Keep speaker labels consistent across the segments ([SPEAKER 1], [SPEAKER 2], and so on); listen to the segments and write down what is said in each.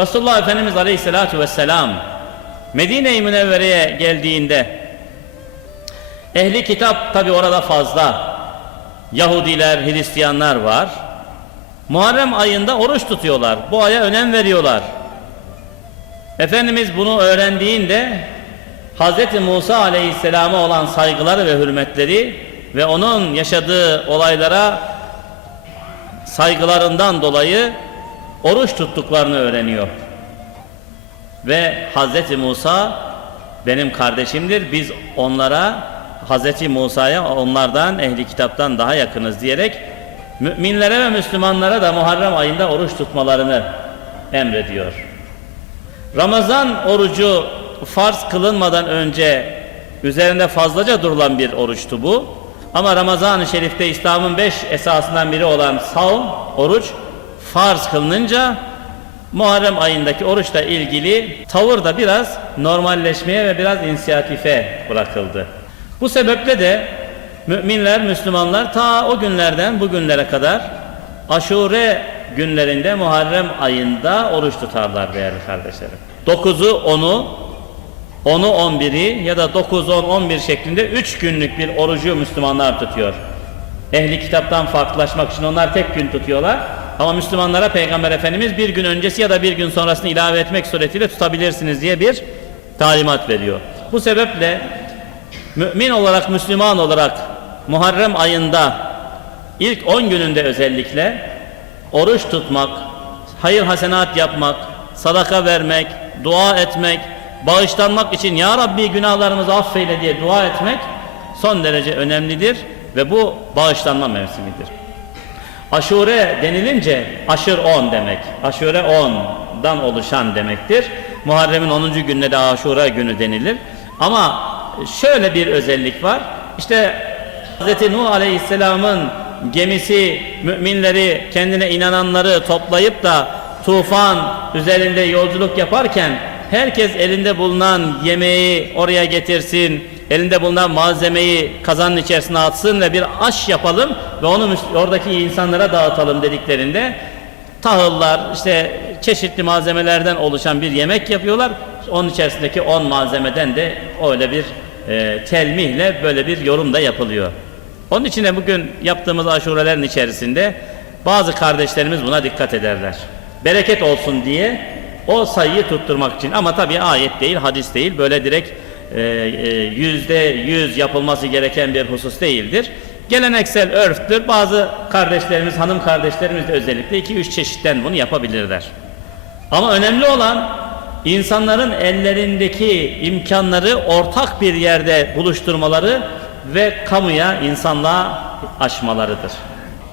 [SPEAKER 1] Resulullah Efendimiz Aleyhisselatü Vesselam Medine-i Münevvere'ye geldiğinde ehli kitap tabi orada fazla Yahudiler, Hristiyanlar var. Muharrem ayında oruç tutuyorlar. Bu aya önem veriyorlar. Efendimiz bunu öğrendiğinde Hz. Musa Aleyhisselam'a olan saygıları ve hürmetleri ve onun yaşadığı olaylara saygılarından dolayı oruç tuttuklarını öğreniyor. Ve Hz. Musa benim kardeşimdir. Biz onlara Hz. Musa'ya onlardan ehli kitaptan daha yakınız diyerek müminlere ve Müslümanlara da Muharrem ayında oruç tutmalarını emrediyor. Ramazan orucu farz kılınmadan önce üzerinde fazlaca durulan bir oruçtu bu. Ama Ramazan-ı Şerif'te İslam'ın beş esasından biri olan savun, oruç farz kılınınca Muharrem ayındaki oruçla ilgili tavır da biraz normalleşmeye ve biraz inisiyatife bırakıldı. Bu sebeple de müminler, Müslümanlar ta o günlerden bugünlere kadar aşure günlerinde Muharrem ayında oruç tutarlar değerli kardeşlerim. 9'u 10'u 10'u 11'i ya da 9, 10, 11 şeklinde 3 günlük bir orucu Müslümanlar tutuyor. Ehli kitaptan farklılaşmak için onlar tek gün tutuyorlar. Ama Müslümanlara Peygamber Efendimiz bir gün öncesi ya da bir gün sonrasını ilave etmek suretiyle tutabilirsiniz diye bir talimat veriyor. Bu sebeple mümin olarak, Müslüman olarak Muharrem ayında ilk 10 gününde özellikle oruç tutmak, hayır hasenat yapmak, sadaka vermek, dua etmek, bağışlanmak için Ya Rabbi günahlarımızı affeyle diye dua etmek son derece önemlidir ve bu bağışlanma mevsimidir. Aşure denilince aşır 10 demek. Aşure 10'dan oluşan demektir. Muharrem'in 10. gününe de aşure günü denilir. Ama şöyle bir özellik var. İşte Hz. Nuh Aleyhisselam'ın gemisi müminleri kendine inananları toplayıp da tufan üzerinde yolculuk yaparken herkes elinde bulunan yemeği oraya getirsin, elinde bulunan malzemeyi kazanın içerisine atsın ve bir aş yapalım ve onu oradaki insanlara dağıtalım dediklerinde tahıllar işte çeşitli malzemelerden oluşan bir yemek yapıyorlar. Onun içerisindeki 10 malzemeden de öyle bir e, telmihle böyle bir yorum da yapılıyor. Onun için de bugün yaptığımız aşurelerin içerisinde bazı kardeşlerimiz buna dikkat ederler. Bereket olsun diye o sayıyı tutturmak için ama tabii ayet değil, hadis değil. Böyle direkt yüzde yüz yapılması gereken bir husus değildir. Geleneksel örftür. Bazı kardeşlerimiz, hanım kardeşlerimiz de özellikle iki üç çeşitten bunu yapabilirler. Ama önemli olan insanların ellerindeki imkanları ortak bir yerde buluşturmaları ve kamuya, insanlığa aşmalarıdır.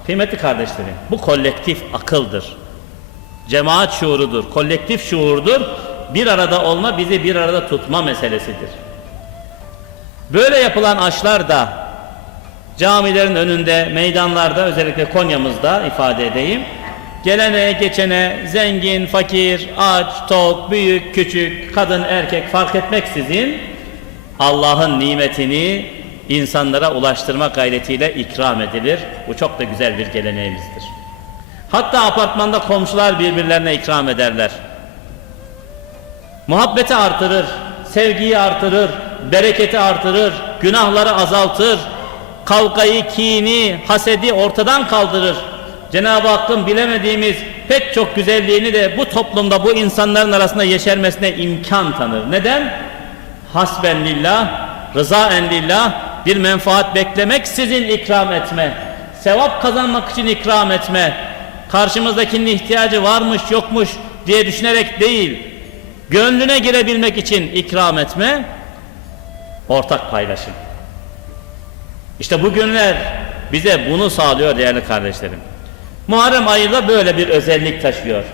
[SPEAKER 1] Kıymetli kardeşlerim, bu kolektif akıldır. Cemaat şuurudur, kolektif şuurdur. Bir arada olma bizi bir arada tutma meselesidir. Böyle yapılan aşlar da camilerin önünde, meydanlarda özellikle Konya'mızda ifade edeyim. Gelene, geçene, zengin, fakir, aç, tok, büyük, küçük, kadın, erkek fark etmeksizin Allah'ın nimetini insanlara ulaştırma gayretiyle ikram edilir. Bu çok da güzel bir geleneğimizdir. Hatta apartmanda komşular birbirlerine ikram ederler. Muhabbeti artırır, sevgiyi artırır, bereketi artırır, günahları azaltır, kavgayı, kini, hasedi ortadan kaldırır. Cenab-ı Hakk'ın bilemediğimiz pek çok güzelliğini de bu toplumda bu insanların arasında yeşermesine imkan tanır. Neden? Hasben lillah, rızaen lillah, bir menfaat beklemek sizin ikram etme, sevap kazanmak için ikram etme, karşımızdakinin ihtiyacı varmış yokmuş diye düşünerek değil, gönlüne girebilmek için ikram etme, ortak paylaşım. İşte bu günler bize bunu sağlıyor değerli kardeşlerim. Muharrem ayı da böyle bir özellik taşıyor.